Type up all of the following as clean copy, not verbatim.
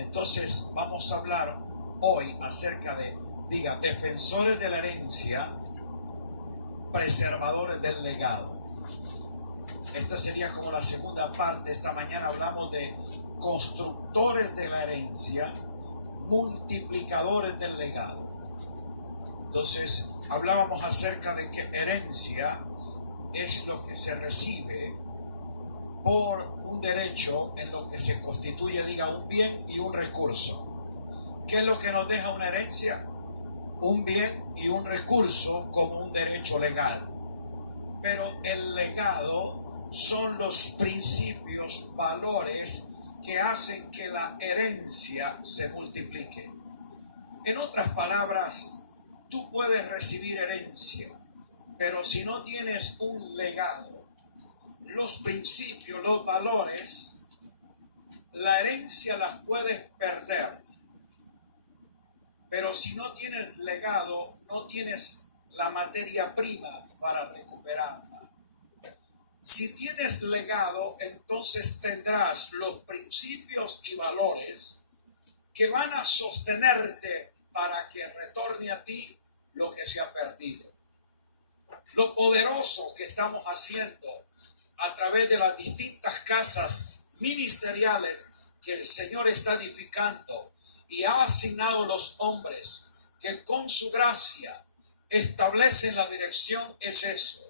Entonces vamos a hablar hoy acerca de, defensores de la herencia, preservadores del legado. Esta sería como la segunda parte. Esta mañana hablamos de constructores de la herencia, multiplicadores del legado. Entonces hablábamos acerca de que herencia es lo que se recibe por un derecho en lo que se constituye, un bien y un recurso. ¿Qué es lo que nos deja una herencia? Un bien y un recurso como un derecho legal. Pero el legado son los principios, valores que hacen que la herencia se multiplique. En otras palabras, tú puedes recibir herencia, pero si no tienes un legado, los principios, los valores, la herencia las puedes perder. Pero si no tienes legado, no tienes la materia prima para recuperarla. Si tienes legado, entonces tendrás los principios y valores que van a sostenerte para que retorne a ti lo que se ha perdido. Lo poderoso que estamos haciendo a través de las distintas casas ministeriales que el Señor está edificando y ha asignado a los hombres que con su gracia establecen la dirección, es eso: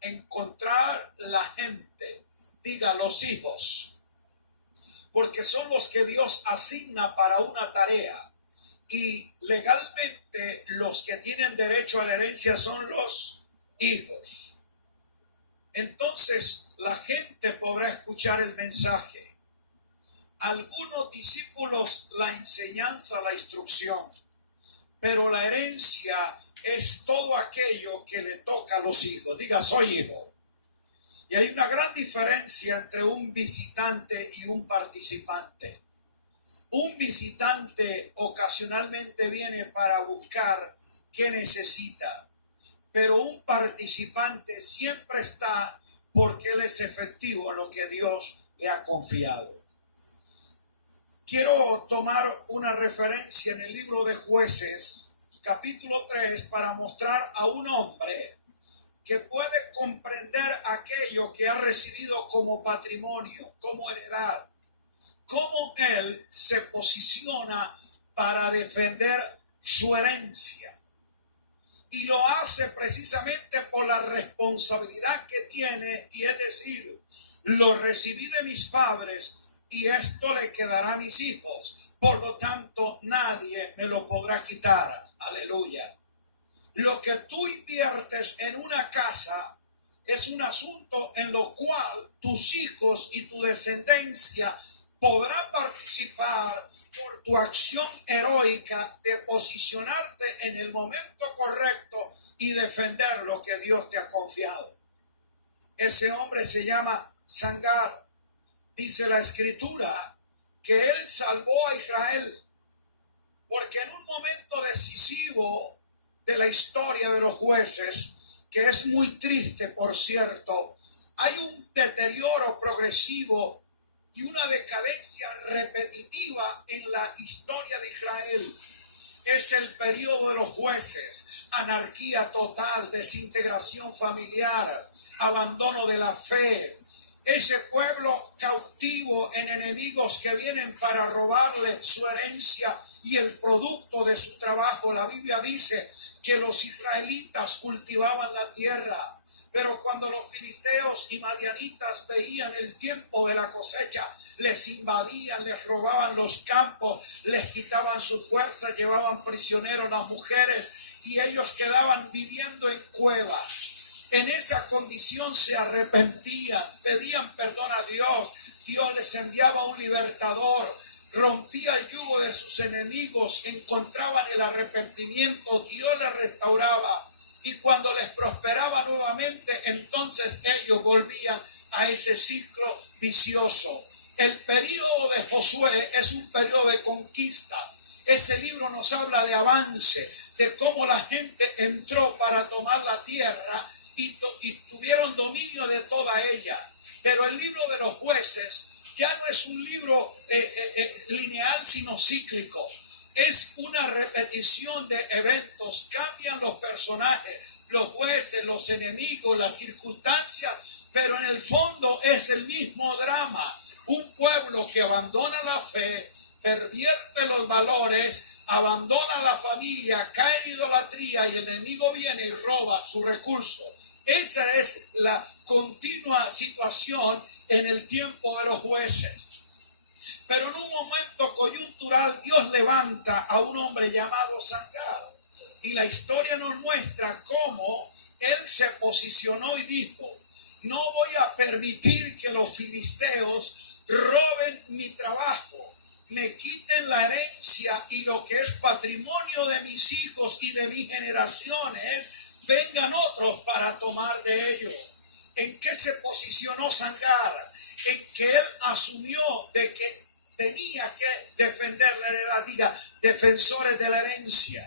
encontrar la gente, los hijos, porque son los que Dios asigna para una tarea, y legalmente los que tienen derecho a la herencia son los hijos. Entonces la gente podrá escuchar el mensaje, algunos discípulos la enseñanza, la instrucción, pero la herencia es todo aquello que le toca a los hijos. Soy hijo. Y hay una gran diferencia entre un visitante y un participante. Un visitante ocasionalmente viene para buscar qué necesita, pero un participante siempre está porque él es efectivo en lo que Dios le ha confiado. Quiero tomar una referencia en el libro de Jueces, capítulo 3, para mostrar a un hombre que puede comprender aquello que ha recibido como patrimonio, como heredad, cómo él se posiciona para defender su herencia. Y lo hace precisamente por la responsabilidad que tiene, y es decir, lo recibí de mis padres y esto le quedará a mis hijos. Por lo tanto, nadie me lo podrá quitar. Aleluya. Lo que tú inviertes en una casa es un asunto en lo cual tus hijos y tu descendencia podrán participar por tu acción heroica de posicionarte en el momento correcto y defender lo que Dios te ha confiado. Ese hombre se llama Sangar. Dice la Escritura que él salvó a Israel, porque en un momento decisivo de la historia de los jueces, que es muy triste, por cierto, hay un deterioro progresivo y una decadencia repetitiva en la historia de Israel. Es el periodo de los jueces: anarquía total, desintegración familiar, abandono de la fe. Ese pueblo cautivo en enemigos que vienen para robarle su herencia y el producto de su trabajo. La Biblia dice que los israelitas cultivaban la tierra, pero cuando los filisteos y madianitas veían el tiempo de la cosecha, les invadían, les robaban los campos, les quitaban su fuerza, llevaban prisioneros las mujeres y ellos quedaban viviendo en cuevas. En esa condición se arrepentían, pedían perdón a Dios. Dios les enviaba un libertador, rompía el yugo de sus enemigos, encontraban el arrepentimiento, Dios les restauraba. Y cuando les prosperaba nuevamente, entonces ellos volvían a ese ciclo vicioso. El periodo de Josué es un periodo de conquista. Ese libro nos habla de avance, de cómo la gente entró para tomar la tierra y tuvieron dominio de toda ella. Pero el libro de los jueces ya no es un libro lineal, sino cíclico. Es una repetición de eventos. Cambian los personajes, los jueces, los enemigos, las circunstancias, pero en el fondo es el mismo drama. Un pueblo que abandona la fe, pervierte los valores, abandona la familia, cae en idolatría y el enemigo viene y roba su recurso. Esa es la continua situación en el tiempo de los jueces. Pero en un momento coyuntural Dios levanta a un hombre llamado Sangar. Y la historia nos muestra cómo él se posicionó y dijo: no voy a permitir que los filisteos roben mi trabajo, me quiten la herencia y lo que es patrimonio de mis hijos y de mis generaciones, vengan otros para tomar de ello. ¿En qué se posicionó Sangar? En que él asumió de que tenía que defender la heredad. Diga, defensores de la herencia.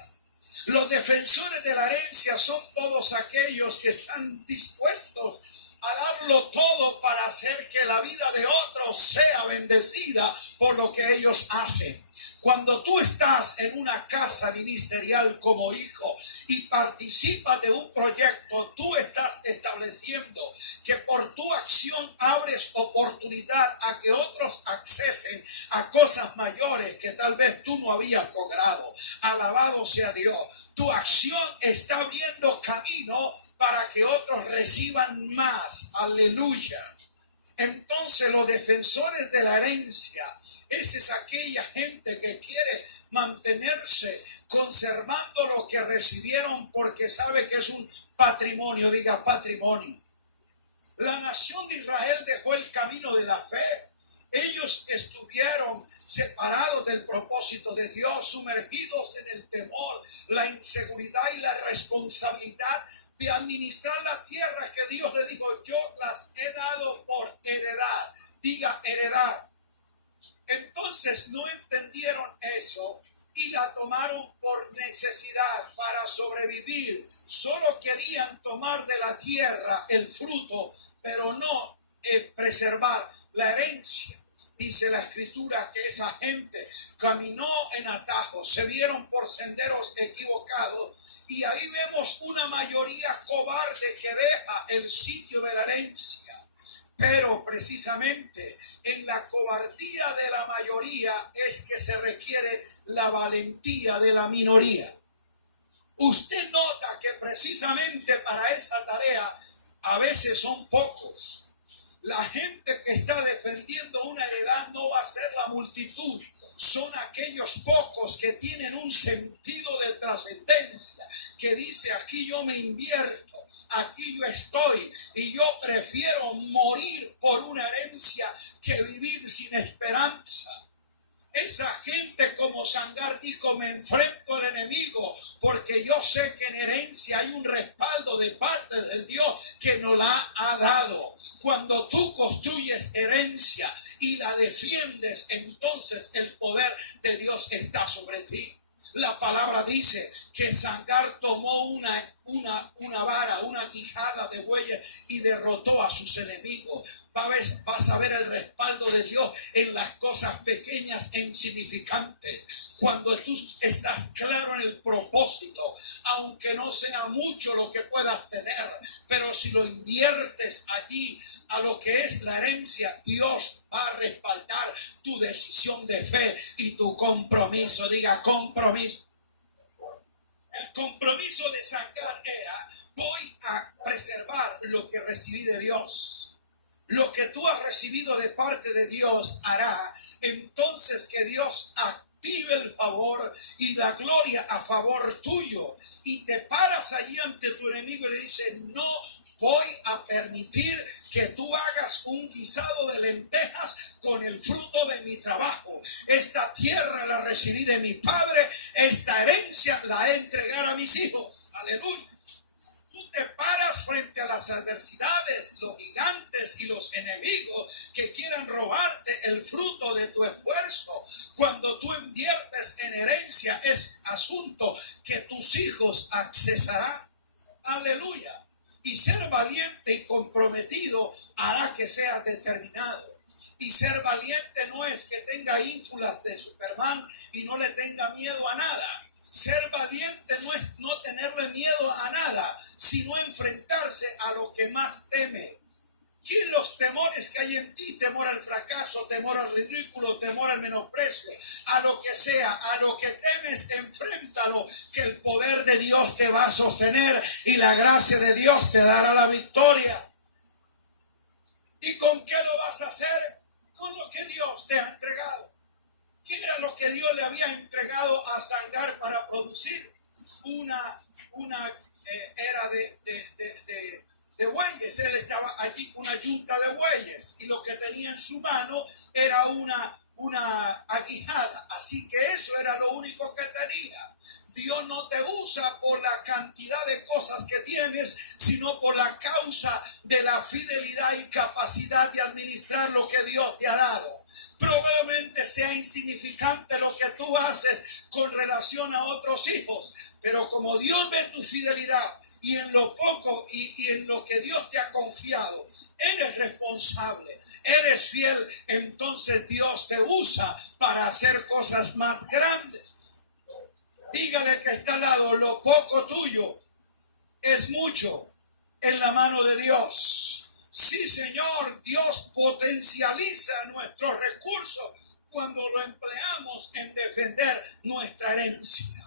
Los defensores de la herencia son todos aquellos que están dispuestos a darlo todo para hacer que la vida de otros sea bendecida por lo que ellos hacen. Cuando tú estás en una casa ministerial como hijo y participas de un proyecto, tú estás estableciendo que por tu acción abres oportunidad a que otros accesen a cosas mayores que tal vez tú no habías logrado. Alabado sea Dios. Tu acción está abriendo camino para que otros reciban más. Aleluya. Entonces los defensores de la herencia, esa es aquella gente que quiere mantenerse conservando lo que recibieron porque sabe que es un patrimonio. Diga, patrimonio. La nación de Israel dejó el camino de la fe. Ellos estuvieron separados del propósito de Dios, sumergidos en el temor, la inseguridad y la responsabilidad de administrar la tierra que Dios le dijo: yo las he dado por heredad. Diga, heredad. Entonces no entendieron eso y la tomaron por necesidad para sobrevivir. Solo querían tomar de la tierra el fruto, pero no preservar la herencia. Dice la escritura que esa gente caminó en atajos, se vieron por senderos equivocados y ahí vemos una mayoría cobarde que deja el sitio de la herencia. Pero precisamente en la cobardía de la mayoría es que se requiere la valentía de la minoría. Usted nota que precisamente para esa tarea a veces son pocos. La gente que está defendiendo una heredad no va a ser la multitud. Son aquellos pocos que tienen un sentido de trascendencia, que dice: aquí yo me invierto, aquí yo estoy y yo prefiero morir por una herencia que vivir sin esperanza. Esa gente como Sangar dijo: me enfrento al enemigo porque yo sé que en herencia hay un respaldo de parte del Dios que nos la ha dado. Cuando tú construyes herencia y la defiendes, entonces el poder de Dios está sobre ti. La palabra dice que Sangar tomó una vara, una quijada de bueyes y derrotó a sus enemigos. Vas a ver el respaldo de Dios en las cosas pequeñas e insignificantes. Cuando tú estás claro en el propósito, aunque no sea mucho lo que puedas tener, pero si lo inviertes allí a lo que es la herencia, Dios va a respaldar tu decisión de fe y tu compromiso. Diga, compromiso. El compromiso de Sangar era: voy a preservar lo que recibí de Dios. Lo que tú has recibido de parte de Dios hará entonces que Dios active el favor y la gloria a favor tuyo. Y te paras allí ante tu enemigo y le dices: no voy a permitir que tú hagas un guisado de lentejas con el fruto de mi trabajo. Esta tierra la recibí de mi padre, esta herencia la he entregado a mis hijos. Aleluya. Tú te paras frente a las adversidades, los gigantes y los enemigos que quieran robarte el fruto de tu esfuerzo. Cuando tú inviertes en herencia, es asunto que tus hijos accesarán. Aleluya. Y ser valiente y comprometido hará que seas determinado. Y ser valiente no es que tenga ínfulas de Superman y no le tenga miedo a nada. Ser valiente no es no tenerle miedo a nada, sino enfrentarse a lo que más teme. ¿Qué los temores que hay en ti? Temor al fracaso, temor al ridículo, temor al menosprecio, a lo que sea, a lo que temes, enfréntalo, que el poder de Dios te va a sostener y la gracia de Dios te dará la victoria. ¿Y con qué lo vas a hacer? Con lo que Dios te ha entregado. ¿Qué era lo que Dios le había entregado a Sangar para producir? Una era de bueyes. Él estaba allí con una yunta de bueyes y lo que tenía en su mano era una aguijada. Así que eso era lo único que tenía. Dios no te usa por la cantidad de cosas que tienes, sino por la causa de la fidelidad y capacidad de administrar lo que Dios te ha dado. Probablemente sea insignificante lo que tú haces con relación a otros hijos, pero como Dios ve tu fidelidad y en lo poco y en lo que Dios te ha confiado, eres responsable, eres fiel, entonces Dios te usa para hacer cosas más grandes. Dígale que está al lado, lo poco tuyo es mucho en la mano de Dios. Sí, Señor, Dios potencializa nuestros recursos cuando lo empleamos en defender nuestra herencia.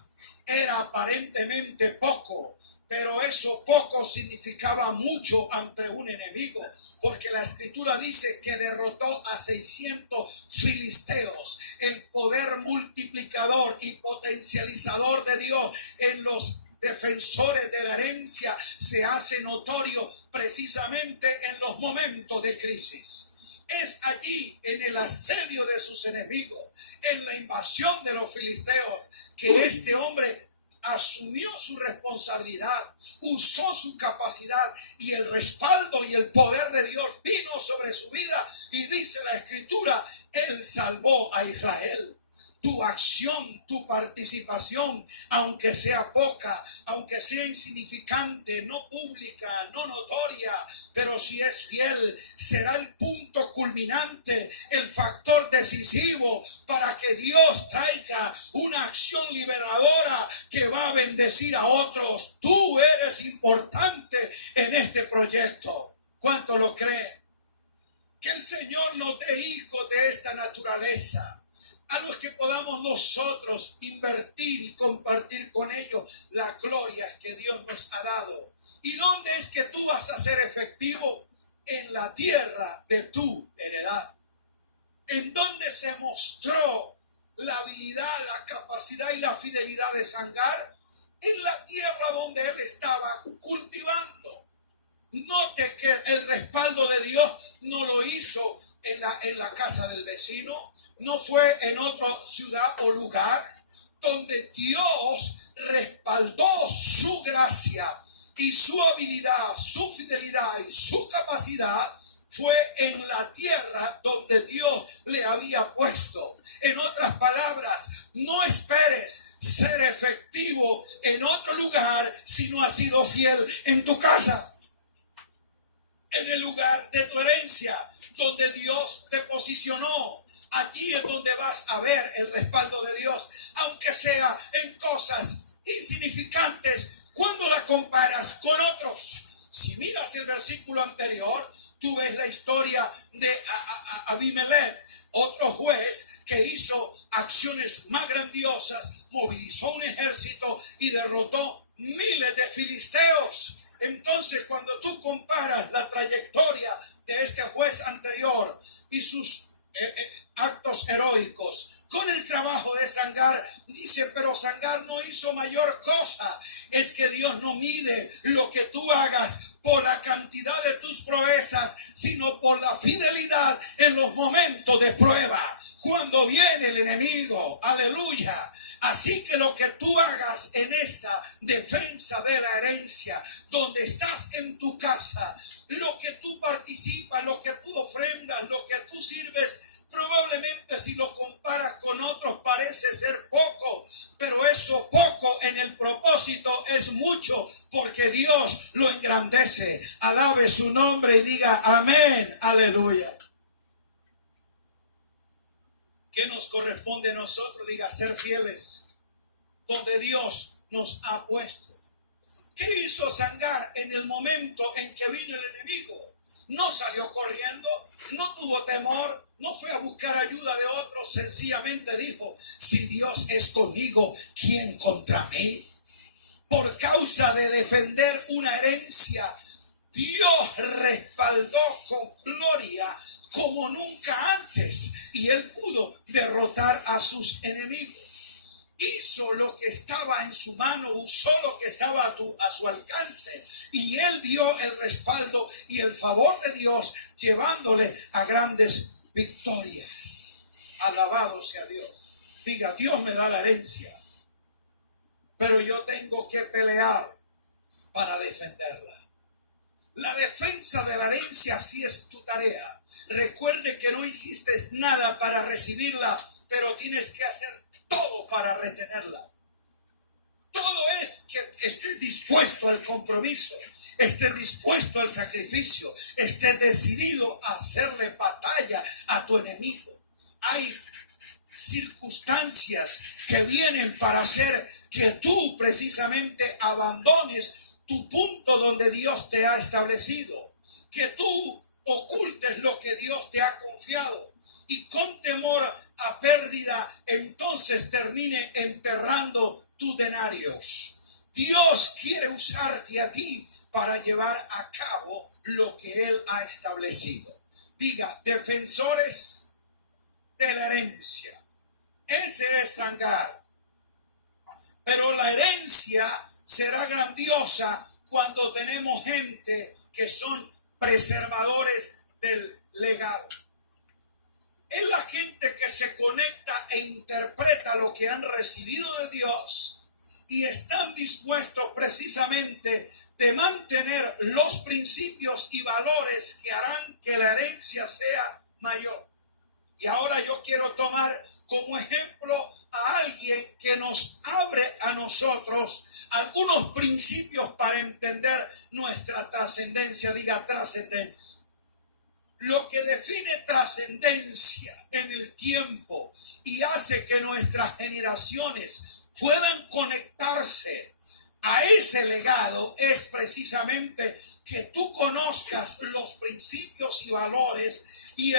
Era aparentemente poco, pero eso poco significaba mucho ante un enemigo, porque la escritura dice que derrotó a 600 filisteos. El poder multiplicador y potencializador de Dios en los defensores de la herencia se hace notorio precisamente en los momentos de crisis. Es allí, en el asedio de sus enemigos, en la invasión de los filisteos, que este hombre asumió su responsabilidad, usó su capacidad y el respaldo y el poder de Dios vino sobre su vida. Y dice la escritura, Él salvó a Israel. Tu acción, tu participación, aunque sea poca, aunque sea insignificante, no pública, no notoria, pero si es fiel, será el punto culminante, el factor decisivo para que Dios traiga una acción liberadora que va a bendecir a otros. Tú eres importante en este proyecto. ¿Cuánto lo cree? Que el Señor nos dé hijos de esta naturaleza, a los que podamos nosotros invertir y compartir con ellos la gloria que Dios nos ha dado. ¿Y dónde es que tú vas a ser efectivo? En la tierra de tu heredad. En donde se mostró la habilidad, la capacidad y la fidelidad de Sangar, en la tierra donde él estaba cultivando. Note que el respaldo de Dios no lo hizo en la casa del vecino, no fue en otra ciudad o lugar. Donde Dios respaldó su gracia y su habilidad, su fidelidad y su capacidad, fue en la tierra donde Dios le había puesto. En otras palabras, no esperes ser efectivo en otro lugar si no has sido fiel en tu casa. En el lugar de tu herencia, donde Dios te posicionó. Allí es donde vas a ver el respaldo de Dios, aunque sea en cosas insignificantes cuando la comparas con otros. Si miras el versículo anterior, tú ves la historia de Abimelech, otro juez que hizo acciones más grandiosas, movilizó un ejército y derrotó miles de filisteos. Entonces, cuando tú comparas la trayectoria de este juez anterior y sus actos heroicos con el trabajo de Sangar, dice, pero Sangar no hizo mayor cosa. Es que Dios no mide lo que tú hagas por la cantidad de tus proezas, sino por la fidelidad en los momentos de prueba, cuando viene el enemigo. Aleluya. Así que lo que tú hagas en esta defensa de la herencia, donde estás en tu casa, lo que tú participas, lo que tú ofrendas, lo que tú sirves, probablemente si lo comparas con otros parece ser poco, pero eso poco en el propósito es mucho, porque Dios lo engrandece. Alabe su nombre y diga amén, aleluya. ¿Qué nos corresponde a nosotros? Diga, ser fieles donde Dios nos ha puesto. ¿Qué hizo Sangar en el momento en que vino el enemigo? No salió corriendo, no tuvo temor, no fue a buscar ayuda de otros, sencillamente dijo, si Dios es conmigo, ¿quién contra mí? Por causa de defender una herencia, Dios respaldó con gloria como nunca antes y él pudo derrotar a sus enemigos. Hizo lo que estaba en su mano, usó lo que estaba a su alcance y él vio el respaldo y el favor de Dios llevándole a grandes victorias. Alabado sea Dios. Diga, Dios me da la herencia, pero yo tengo que pelear para defenderla. La defensa de la herencia sí es tu tarea. Recuerde que no hiciste nada para recibirla, pero tienes que hacer todo para retenerla. Todo es que estés dispuesto al compromiso, estés dispuesto al sacrificio, estés decidido a hacerle batalla a tu enemigo. Hay circunstancias que vienen para hacer que tú precisamente abandones tu punto donde Dios te ha establecido, que tú ocultes lo que Dios te ha confiado y con temor a pérdida entonces termine enterrando tus denarios. Dios quiere usarte a ti para llevar a cabo lo que Él ha establecido. Diga, defensores de la herencia. Ese es Sangar. Pero la herencia será grandiosa cuando tenemos gente que son preservadores del legado. Es la gente que se conecta e interpreta lo que han recibido de Dios y están dispuestos precisamente de mantener los principios y valores que harán que la herencia sea mayor. Y ahora yo quiero tomar como ejemplo a alguien que nos abre a nosotros algunos principios para entender nuestra trascendencia. Diga, trascendencia. Lo que define trascendencia en el tiempo y hace que nuestras generaciones puedan conectarse a ese legado es precisamente que tú conozcas los principios y valores y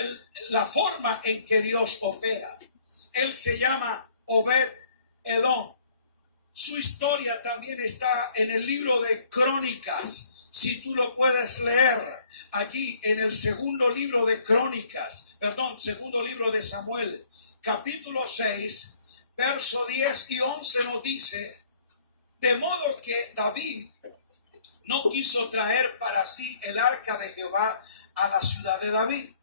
la forma en que Dios opera. Él se llama Obed-Edom. Su historia también está en el libro de Crónicas. Si tú lo puedes leer allí en el segundo libro de segundo libro de Samuel, capítulo 6, verso 10 y 11 nos dice, de modo que David no quiso traer para sí el arca de Jehová a la ciudad de David,